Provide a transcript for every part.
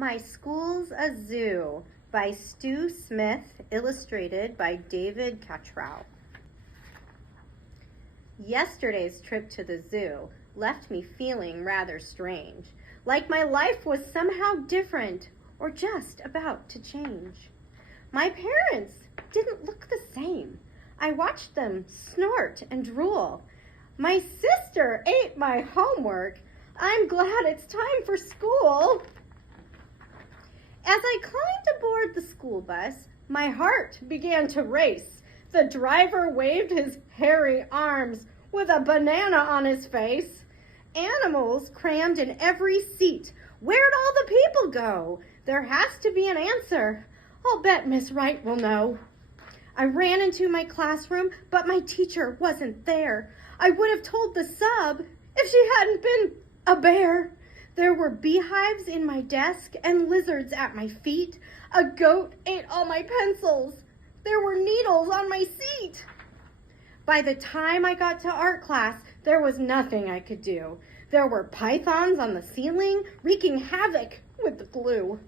My School's a Zoo by Stu Smith, illustrated by David Catrow. Yesterday's trip to the zoo left me feeling rather strange, like my life was somehow different or just about to change. My parents didn't look the same. I watched them snort and drool. My sister ate my homework. I'm glad it's time for school. As I climbed aboard the school bus, my heart began to race. The driver waved his hairy arms with a banana on his face. Animals crammed in every seat. Where'd all the people go? There has to be an answer. I'll bet Miss Wright will know. I ran into my classroom, but my teacher wasn't there. I would have told the sub if she hadn't been a bear. There were beehives in my desk and lizards at my feet. A goat ate all my pencils. There were needles on my seat. By the time I got to art class, there was nothing I could do. There were pythons on the ceiling, wreaking havoc with the glue.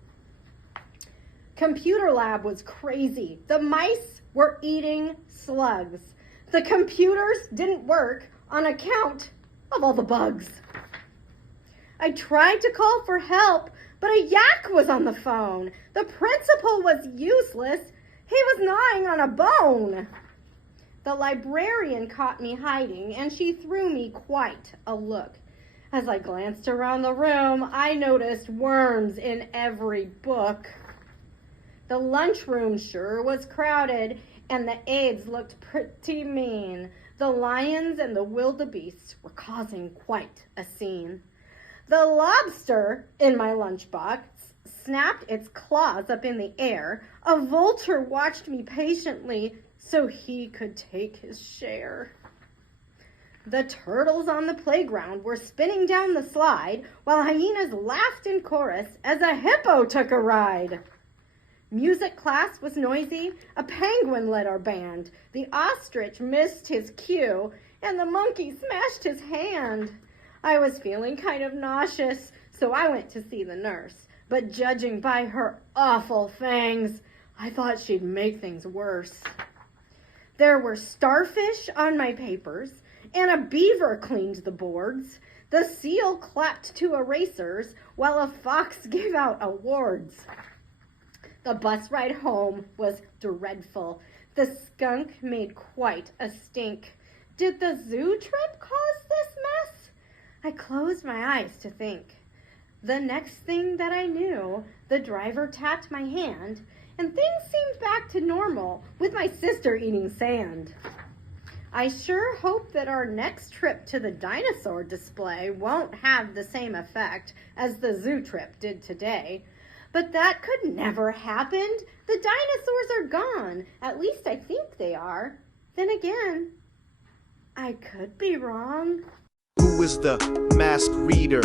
Computer lab was crazy. The mice were eating slugs. The computers didn't work on account of all the bugs. I tried to call for help, but a yak was on the phone. The principal was useless. He was gnawing on a bone. The librarian caught me hiding, and she threw me quite a look. As I glanced around the room, I noticed worms in every book. The lunchroom sure was crowded, and the aides looked pretty mean. The lions and the wildebeests were causing quite a scene. The lobster in my lunchbox snapped its claws up in the air. A vulture watched me patiently so he could take his share. The turtles on the playground were spinning down the slide while hyenas laughed in chorus as a hippo took a ride. Music class was noisy. A penguin led our band. The ostrich missed his cue and the monkey smashed his hand. I was feeling kind of nauseous, so I went to see the nurse. But judging by her awful fangs, I thought she'd make things worse. There were starfish on my papers, and a beaver cleaned the boards. The seal clapped to erasers, while a fox gave out awards. The bus ride home was dreadful. The skunk made quite a stink. Did the zoo trip cause this mess? I closed my eyes to think. The next thing that I knew, the driver tapped my hand, and things seemed back to normal with my sister eating sand. I sure hope that our next trip to the dinosaur display won't have the same effect as the zoo trip did today. But that could never happen. The dinosaurs are gone. At least I think they are. Then again, I could be wrong. Who is the mask reader?